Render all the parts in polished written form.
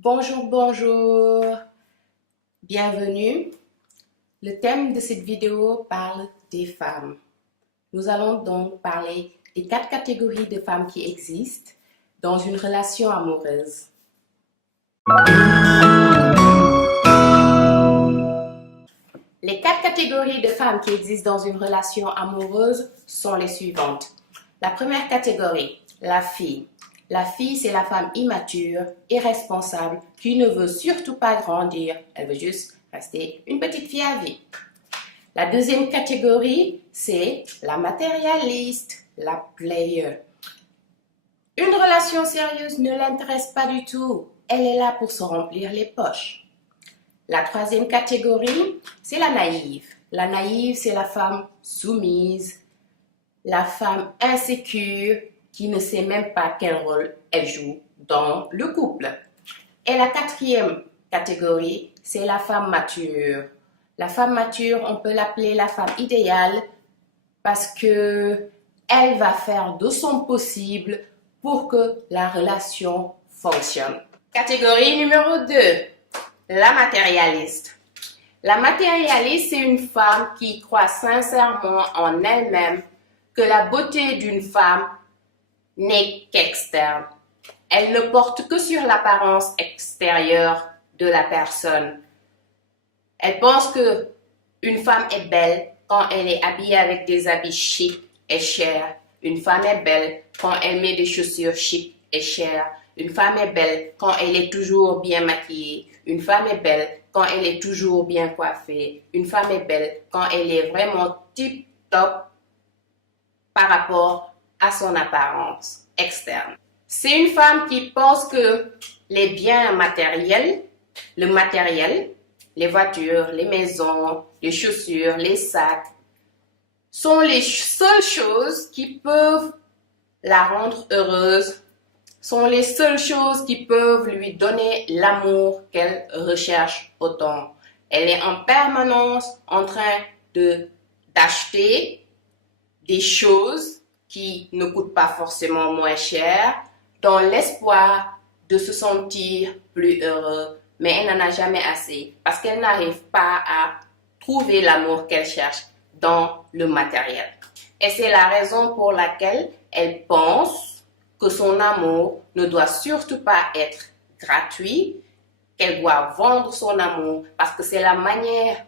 Bonjour, bonjour, bienvenue. Le thème de cette vidéo parle des femmes. Nous allons donc parler des 4 catégories de femmes qui existent dans une relation amoureuse. Les 4 catégories de femmes qui existent dans une relation amoureuse sont les suivantes. La première catégorie, la fille. La fille, c'est la femme immature, irresponsable, qui ne veut surtout pas grandir. Elle veut juste rester une petite fille à vie. La deuxième catégorie, c'est la matérialiste, la player. Une relation sérieuse ne l'intéresse pas du tout. Elle est là pour se remplir les poches. La troisième catégorie, c'est la naïve. La naïve, c'est la femme soumise, la femme insécure, qui ne sait même pas quel rôle elle joue dans le couple. Et la quatrième catégorie, c'est la femme mature. La femme mature, on peut l'appeler la femme idéale parce que elle va faire de son possible pour que la relation fonctionne. Catégorie numéro 2, la matérialiste. La matérialiste, c'est une femme qui croit sincèrement en elle-même que la beauté d'une femme n'est qu'externe. Elle ne porte que sur l'apparence extérieure de la personne. Elle pense que une femme est belle quand elle est habillée avec des habits chics et chers. Une femme est belle quand elle met des chaussures chics et chères. Une femme est belle quand elle est toujours bien maquillée. Une femme est belle quand elle est toujours bien coiffée. Une femme est belle quand elle est vraiment tip-top par rapport à son apparence externe. C'est une femme qui pense que les biens matériels, le matériel, les voitures, les maisons, les chaussures, les sacs, sont les seules choses qui peuvent la rendre heureuse, sont les seules choses qui peuvent lui donner l'amour qu'elle recherche autant. Elle est en permanence en train d'acheter des choses qui ne coûtent pas forcément moins cher, dans l'espoir de se sentir plus heureux. Mais elle n'en a jamais assez parce qu'elle n'arrive pas à trouver l'amour qu'elle cherche dans le matériel. Et c'est la raison pour laquelle elle pense que son amour ne doit surtout pas être gratuit, qu'elle doit vendre son amour parce que c'est la manière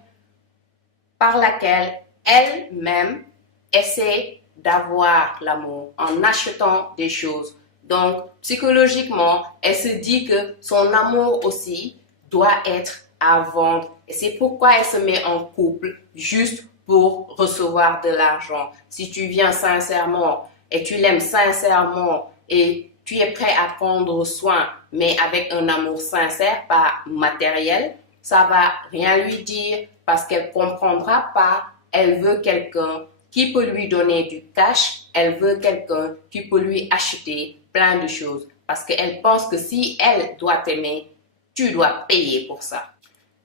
par laquelle elle-même essaie d'avoir l'amour en achetant des choses. Donc, psychologiquement, elle se dit que son amour aussi doit être à vendre. Et c'est pourquoi elle se met en couple juste pour recevoir de l'argent. Si tu viens sincèrement et tu l'aimes sincèrement et tu es prêt à prendre soin, mais avec un amour sincère, pas matériel, ça va rien lui dire parce qu'elle comprendra pas. Elle veut quelqu'un qui peut lui donner du cash, elle veut quelqu'un qui peut lui acheter plein de choses. Parce qu'elle pense que si elle doit t'aimer, tu dois payer pour ça.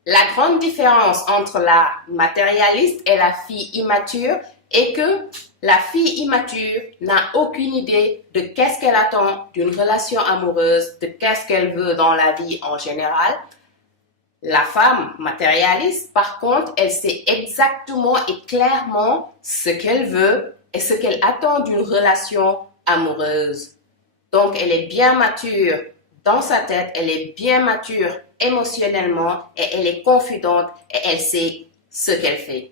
La grande différence entre la matérialiste et la fille immature est que la fille immature n'a aucune idée de qu'est-ce qu'elle attend d'une relation amoureuse, de qu'est-ce qu'elle veut dans la vie en général. La femme matérialiste, par contre, elle sait exactement et clairement ce qu'elle veut et ce qu'elle attend d'une relation amoureuse. Donc, elle est bien mature dans sa tête, elle est bien mature émotionnellement et elle est confidente et elle sait ce qu'elle fait.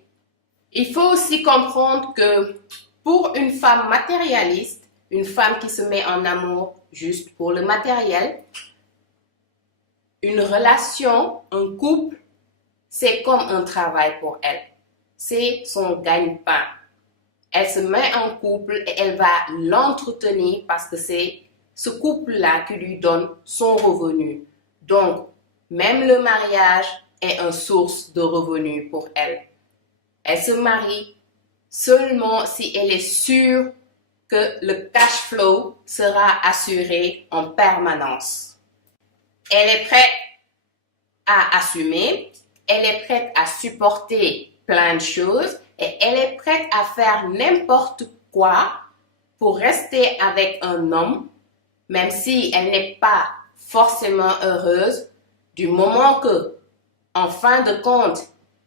Il faut aussi comprendre que pour une femme matérialiste, une femme qui se met en amour juste pour le matériel, une relation, un couple, c'est comme un travail pour elle. C'est son gagne-pain. Elle se met en couple et elle va l'entretenir parce que c'est ce couple-là qui lui donne son revenu. Donc, même le mariage est une source de revenus pour elle. Elle se marie seulement si elle est sûre que le cash flow sera assuré en permanence. Elle est prête à assumer, elle est prête à supporter plein de choses et elle est prête à faire n'importe quoi pour rester avec un homme, même si elle n'est pas forcément heureuse du moment que, en fin de compte,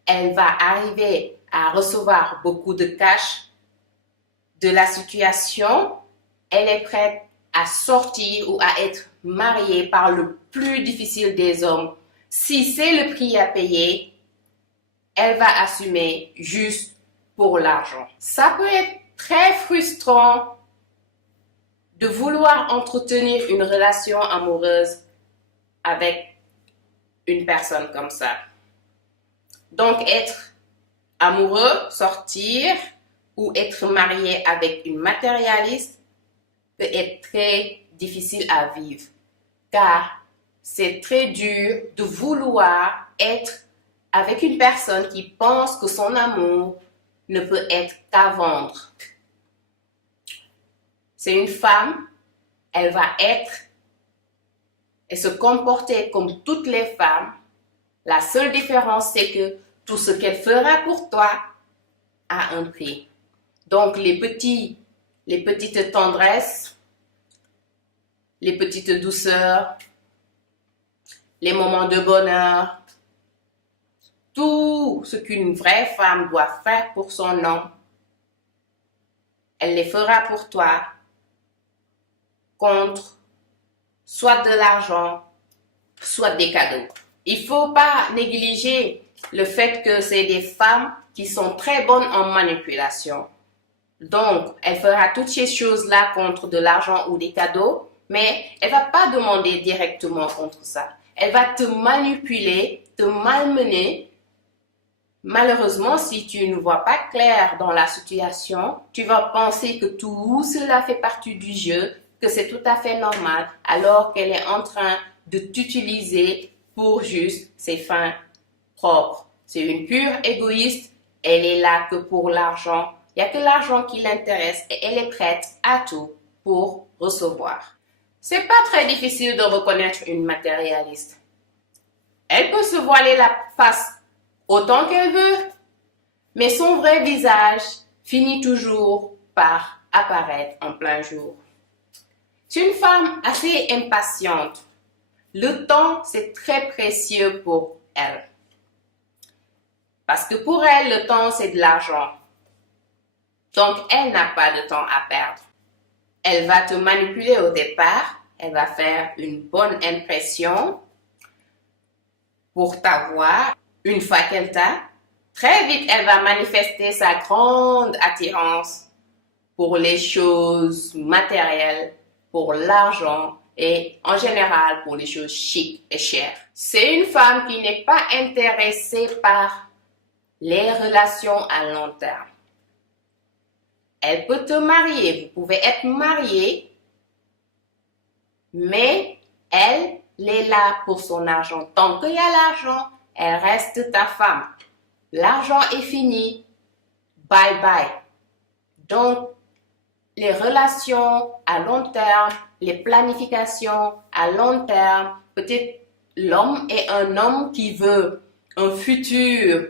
elle va arriver à recevoir beaucoup de cash de la situation. Elle est prête à sortir ou à être mariée par le plus difficile des hommes. Si c'est le prix à payer, elle va assumer juste pour l'argent. Ça peut être très frustrant de vouloir entretenir une relation amoureuse avec une personne comme ça. Donc, être amoureux, sortir ou être marié avec une matérialiste peut être très difficile à vivre, car c'est très dur de vouloir être avec une personne qui pense que son amour ne peut être qu'à vendre. C'est une femme, elle va être et se comporter comme toutes les femmes. La seule différence, c'est que tout ce qu'elle fera pour toi a un prix. Donc, les petites tendresses, les petites douceurs, les moments de bonheur, tout ce qu'une vraie femme doit faire pour son homme, elle les fera pour toi contre soit de l'argent, soit des cadeaux. Il ne faut pas négliger le fait que c'est des femmes qui sont très bonnes en manipulation. Donc, elle fera toutes ces choses-là contre de l'argent ou des cadeaux, mais elle ne va pas demander directement contre ça. Elle va te manipuler, te malmener. Malheureusement, si tu ne vois pas clair dans la situation, tu vas penser que tout cela fait partie du jeu, que c'est tout à fait normal, alors qu'elle est en train de t'utiliser pour juste ses fins propres. C'est une pure égoïste, elle est là que pour l'argent. Il n'y a que l'argent qui l'intéresse et elle est prête à tout pour recevoir. C'est pas très difficile de reconnaître une matérialiste. Elle peut se voiler la face autant qu'elle veut, mais son vrai visage finit toujours par apparaître en plein jour. C'est une femme assez impatiente. Le temps, c'est très précieux pour elle. Parce que pour elle, le temps, c'est de l'argent. Donc, elle n'a pas de temps à perdre. Elle va te manipuler au départ. Elle va faire une bonne impression pour t'avoir. Une fois qu'elle t'a, très vite, elle va manifester sa grande attirance pour les choses matérielles, pour l'argent et en général pour les choses chic et chères. C'est une femme qui n'est pas intéressée par les relations à long terme. Elle peut te marier, vous pouvez être mariés, mais elle est là pour son argent. Tant qu'il y a l'argent, elle reste ta femme. L'argent est fini, bye bye. Donc, les relations à long terme, les planifications à long terme, peut-être l'homme est un homme qui veut un futur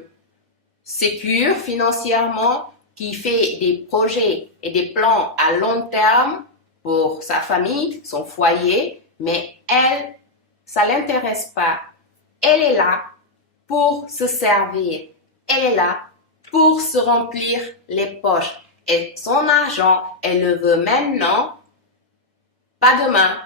sécure financièrement, qui fait des projets et des plans à long terme pour sa famille, son foyer, mais elle, ça ne l'intéresse pas. Elle est là pour se servir. Elle est là pour se remplir les poches. Et son argent, elle le veut maintenant, pas demain,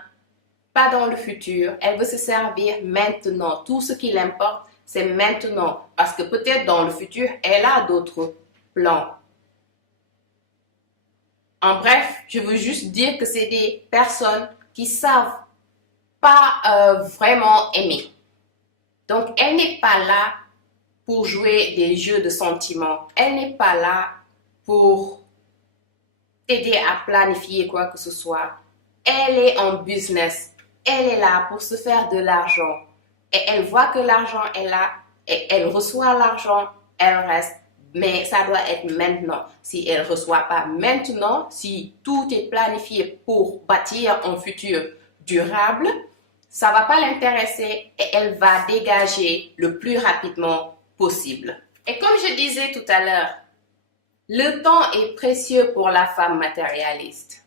pas dans le futur. Elle veut se servir maintenant. Tout ce qui l'importe, c'est maintenant. Parce que peut-être dans le futur, elle a d'autres plans. En bref, je veux juste dire que c'est des personnes qui savent pas vraiment aimer. Donc, elle n'est pas là pour jouer des jeux de sentiments. Elle n'est pas là pour t'aider à planifier quoi que ce soit. Elle est en business. Elle est là pour se faire de l'argent. Et elle voit que l'argent est là et elle reçoit l'argent, elle reste. Mais ça doit être maintenant. Si elle ne reçoit pas maintenant, si tout est planifié pour bâtir un futur durable, ça ne va pas l'intéresser et elle va dégager le plus rapidement possible. Et comme je disais tout à l'heure, le temps est précieux pour la femme matérialiste.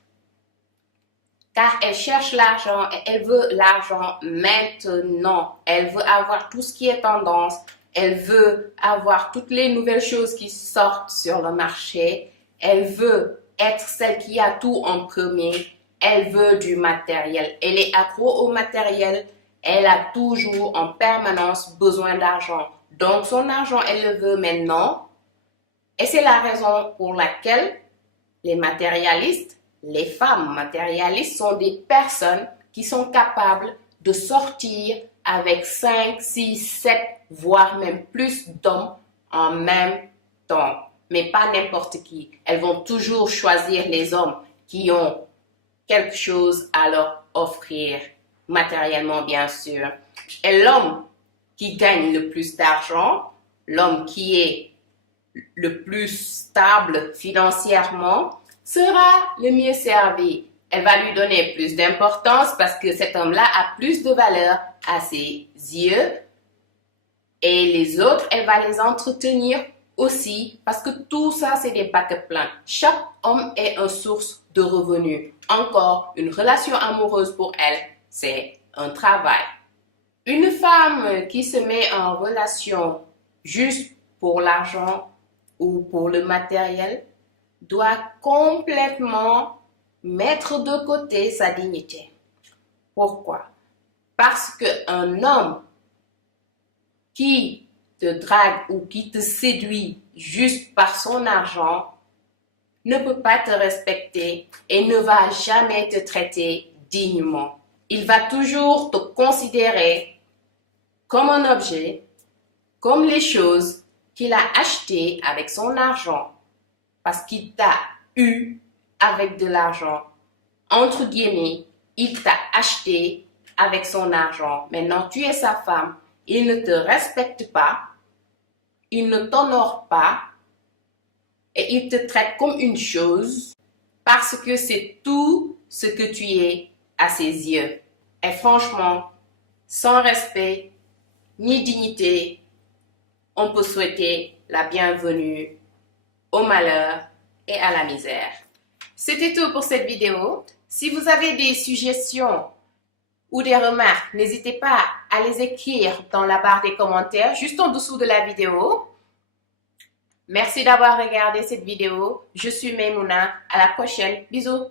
car elle cherche l'argent et elle veut l'argent maintenant. Elle veut avoir tout ce qui est tendance. Elle veut avoir toutes les nouvelles choses qui sortent sur le marché. Elle veut être celle qui a tout en premier. Elle veut du matériel. Elle est accro au matériel. Elle a toujours en permanence besoin d'argent. Donc son argent, elle le veut maintenant. Et c'est la raison pour laquelle les matérialistes, les femmes matérialistes sont des personnes qui sont capables de sortir avec 5, 6, 7, voire même plus d'hommes en même temps. Mais pas n'importe qui. Elles vont toujours choisir les hommes qui ont quelque chose à leur offrir, matériellement bien sûr. Et l'homme qui gagne le plus d'argent, l'homme qui est le plus stable financièrement, sera le mieux servi. Elle va lui donner plus d'importance parce que cet homme-là a plus de valeur à ses yeux. Et les autres, elle va les entretenir aussi parce que tout ça, c'est des backup plans. Chaque homme est une source de revenus. Encore, une relation amoureuse pour elle, c'est un travail. Une femme qui se met en relation juste pour l'argent ou pour le matériel doit complètement mettre de côté sa dignité. Pourquoi? Parce qu'un homme qui te drague ou qui te séduit juste par son argent ne peut pas te respecter et ne va jamais te traiter dignement. Il va toujours te considérer comme un objet, comme les choses qu'il a achetées avec son argent, parce qu'il t'a eu avec de l'argent. Entre guillemets, il t'a acheté avec son argent. Maintenant, tu es sa femme. Il ne te respecte pas, il ne t'honore pas et il te traite comme une chose parce que c'est tout ce que tu es à ses yeux. Et franchement, sans respect ni dignité, on peut souhaiter la bienvenue au malheur et à la misère. C'était tout pour cette vidéo. Si vous avez des suggestions ou des remarques, n'hésitez pas à les écrire dans la barre des commentaires, juste en dessous de la vidéo. Merci d'avoir regardé cette vidéo. Je suis Maimouna. À la prochaine. Bisous.